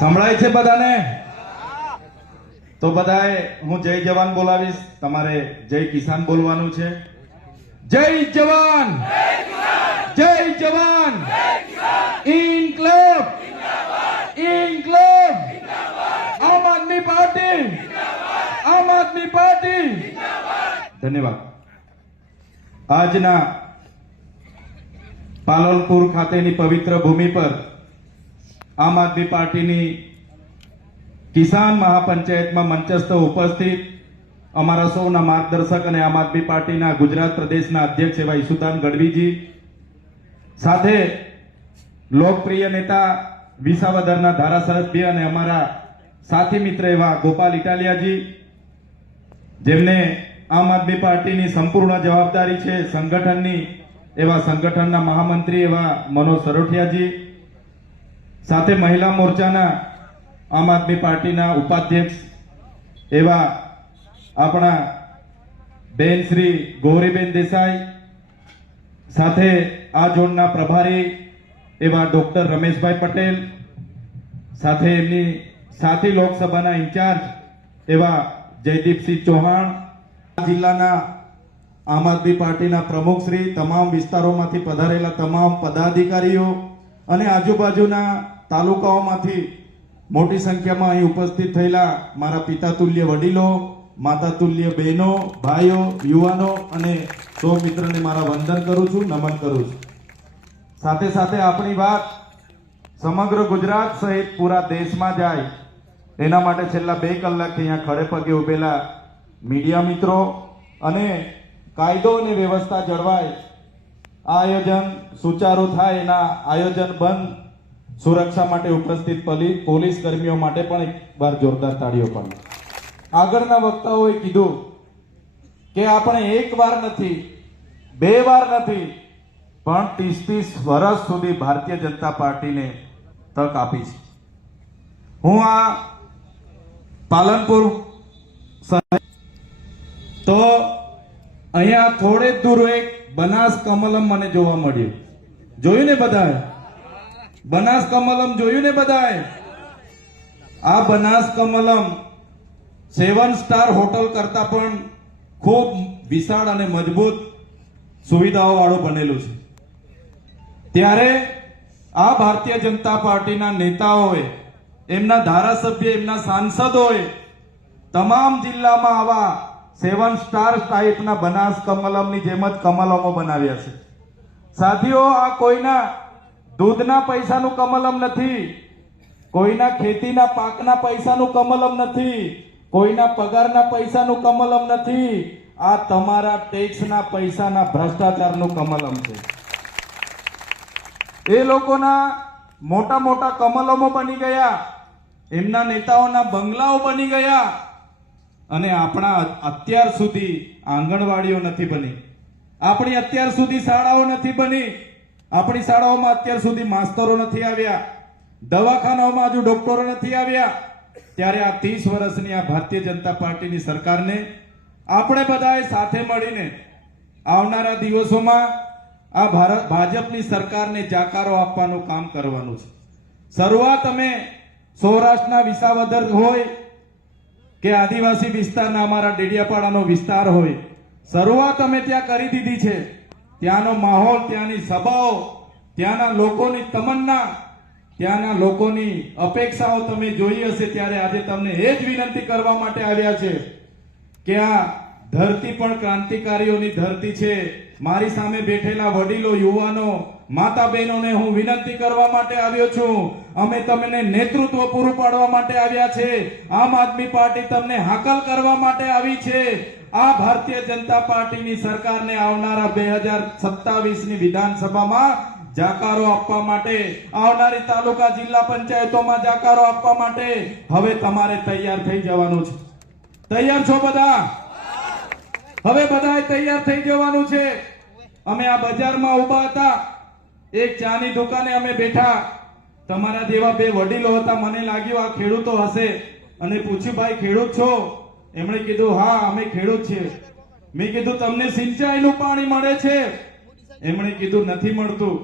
સંભળાય છે બધાને? તો બધાએ હું જય જવાન બોલાવીશ, તમારે જય કિસાન બોલવાનું છે. જય જવાન, જય જવાન, ઇન્કલાબ, ઇન્કલાબ, આમ આદમી પાર્ટી, આમ આદમી પાર્ટી. ધન્યવાદ. આજના પાલનપુર ખાતેની પવિત્ર ભૂમિ પર આમ આદમી પાર્ટીની કિસાન મહાપંચાયતમાં મંચસ્થ ઉપસ્થિત અમારા સૌના માર્ગદર્શક અને આમ આદમી પાર્ટીના ગુજરાત પ્રદેશના અધ્યક્ષ એવા ઈસુદાન ગઢવીજી, સાથે લોકપ્રિય નેતા વિસાવદરના ધારાસભ્ય અને અમારા સાથી મિત્ર એવા ગોપાલ ઇટાલિયાજી, જેમને આમ આદમી પાર્ટીની સંપૂર્ણ જવાબદારી છે સંગઠનની, એવા સંગઠનના મહામંત્રી એવા મનોજ સરોઠિયાજી, સાથે મહિલા મોરચાના આમ આદમી પાર્ટીના ઉપાધ્યક્ષ એવા આપણા બેન શ્રી ગૌરીબેન દેસાઈ, સાથે આ ઝોનના પ્રભારી એવા ડોક્ટર રમેશભાઈ પટેલ, સાથે એમની સાથી લોકસભાના ઇન્ચાર્જ એવા જયદીપસિંહ ચૌહાણ, જિલ્લાના આમ આદમી પાર્ટીના પ્રમુખ શ્રી, તમામ વિસ્તારોમાંથી પધારેલા તમામ પદાધિકારીઓ અને આજુબાજુના તાલુકાઓમાંથી મોટી સંખ્યામાં અહીં ઉપસ્થિત થયેલા મારા પિતા તુલ્ય વડીલો, માતા તુલ્ય બહેનો, ભાઈઓ, યુવાનો અને સૌ મિત્રોને મારા વંદન કરું છું, નમન કરું છું. સાથે સાથે આપણી વાત સમગ્ર ગુજરાત સહિત પૂરા દેશમાં જાય એના માટે છેલ્લા 2 કલાકથી અહીંયા ખડે પગે ઉભેલા મીડિયા મિત્રો અને કાયદો અને વ્યવસ્થા જળવાય, આ આયોજન સુચારુ થાય એના આયોજન બંધ સુરક્ષા માટે ઉપસ્થિત પોલીસ કર્મીઓ માટે પણ એકવાર જોરદાર તાળીઓ પાડો. આગળના વક્તાઓએ કીધું કે આપણે એક વાર નથી, 2 વાર નથી, પણ 30 વર્ષ સુધી ભારતીય જનતા પાર્ટીને તક આપી છે. હું આ પાલનપુર તો અહીંયા થોડે દૂર એક બનાસ કમલમ મને જોવા મળ્યું. જોયું ને બધાએ? બનાસ કમલમ જોયું ને બધાએ? આ બનાસ કમલમ 7 સ્ટાર હોટલ કરતા પણ ખૂબ વિશાળ અને મજબૂત સુવિધાઓ વાળું બનેલું છે. ત્યારે આ ભારતીય જનતા પાર્ટીના નેતાઓએ, એમના ધારાસભ્ય, એમના સાંસદોએ તમામ જિલ્લામાં આવા 7 સ્ટાર ટાઈપના બનાસ કમલમની જેમ જ કમલમો બનાવ્યા છે. સાથીઓ, આ કોઈના દૂધના પૈસાનું કમલમ નથી, કોઈના ખેતીના પાકના પૈસાનું કમલમ નથી, કોઈના પગારના પૈસાનું કમલમ નથી. આ તમારા ટેક્સના પૈસાના ભ્રષ્ટાચારનું કમલમ છે. એ લોકોના મોટા મોટા કમલમો બની ગયા, એમના નેતાઓના બંગલાઓ બની ગયા, અને આપણા અત્યાર સુધી આંગણવાડીઓ નથી બની, આપણી અત્યાર સુધી શાળાઓ નથી બની, આપણી શાળાઓમાં અત્યાર સુધી માસ્તરો નથી આવ્યા, દવાખાનાઓમાં હજુ ડોક્ટરો નથી આવ્યા. ત્યારે આ 30 વર્ષની આ ભારતીય જનતા પાર્ટીની સરકારને આપણે બધાએ સાથે મળીને આવનારા દિવસોમાં આ ભાજપની સરકારને જાકારો આપવાનું કામ કરવાનું છે. શરૂઆત અમે સૌરાષ્ટ્રના વિસાવદર હોય કે આદિવાસી વિસ્તારના અમારા ડેડિયાપાડાનો વિસ્તાર હોય, શરૂઆત અમે ત્યાં કરી દીધી છે. ત્યાંનો માહોલ, ત્યાંની સભાઓ, ત્યાંના લોકોની તમન્ના, ત્યાંના લોકોની અપેક્ષાઓ તમે જોઈ હશે. ત્યારે આજે તમને એ જ વિનંતી કરવા માટે આવ્યા છે કે આ ધરતી પણ ક્રાંતિકારીઓની ધરતી છે. મારી સામે બેઠેલા વડીલો, યુવાનો, માતા બહેનોને હું વિનંતી કરવા માટે આવ્યો છું. અમે તમને નેતૃત્વ પૂરું પાડવા માટે આવ્યા છે. આમ આદમી પાર્ટી તમને હાકલ કરવા માટે આવી છે. આ ભારતીય જનતા પાર્ટીની સરકારને આવનારા 2027ની વિધાનસભામાં જાકારો આપવા માટે, આવનારી તાલુકા જિલ્લા પંચાયતોમાં જાકારો આપવા માટે હવે તમારે તૈયાર થઈ જવાનું છે. તૈયાર છો બધા? હવે બધાએ તૈયાર થઈ જવાનું છે. અમે આ બજારમાં ઉભા હતા, એક ચાની દુકાને અમે બેઠા, તમારા જેવા 2 વડીલો હતા. મને લાગ્યું આ ખેડૂતો હશે અને પૂછ્યું, ભાઈ ખેડૂત છો? એમણે કીધું હા અમે ખેડૂત છે. મેં કીધું તમને સિંચાઈનું પાણી મળે છે? એમણે કીધું નથી મળતું.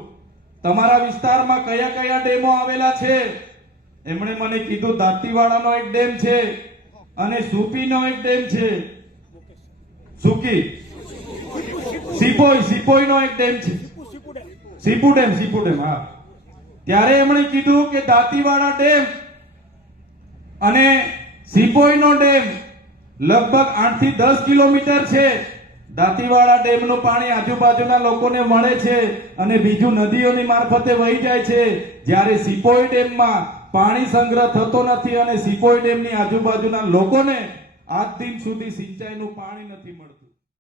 તમારા વિસ્તારમાં કયા કયા ડેમો આવેલા છે? એમણે મને કીધું દાંતીવાડાનો એક ડેમ છે અને સુપીનો એક ડેમ છે, સુકી સિપોઈનો એક ડેમ છે, સીપુ ડેમ. હા, ત્યારે એમણે કીધું કે દાંતીવાડા ડેમ અને સિપોઈનો ડેમ લગભગ 8 થી 10 કિલોમીટર છે. દાંતીવાડા ડેમનું પાણી આજુબાજુના લોકોને મળે છે અને બીજું નદીઓની મારફતે વહી જાય છે, જ્યારે સિપોઈ ડેમમાં પાણી સંગ્રહ થતો નથી અને સિપોઈ ડેમની આજુબાજુના લોકોને આજ દિન સુધી સિંચાઈનું પાણી નથી મળતું.